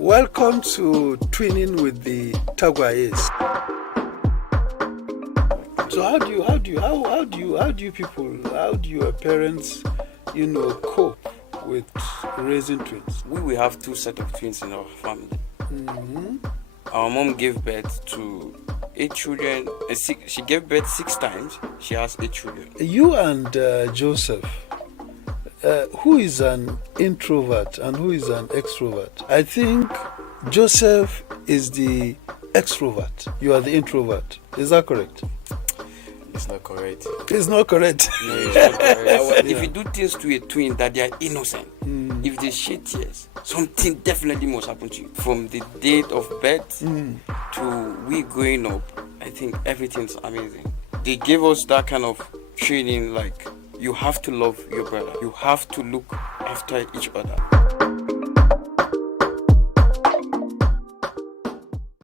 Welcome to Twinning with the TAGWAYES. So how do your parents, cope with raising twins? We have 2 sets of twins in our family. Mm-hmm. Our mom gave birth to 8 children. She gave birth 6 times. She has 8 children. You and Joseph, who is an introvert and who is an extrovert? I think Joseph is the extrovert. You are the introvert. Is that correct? It's not correct. It's not correct. No, it's not correct. If you do things to a twin that they are innocent, if they shed tears, something definitely must happen to you. From the date of birth to we growing up, I think everything's amazing. They gave us that kind of training, like you have to love your brother. You have to look after each other.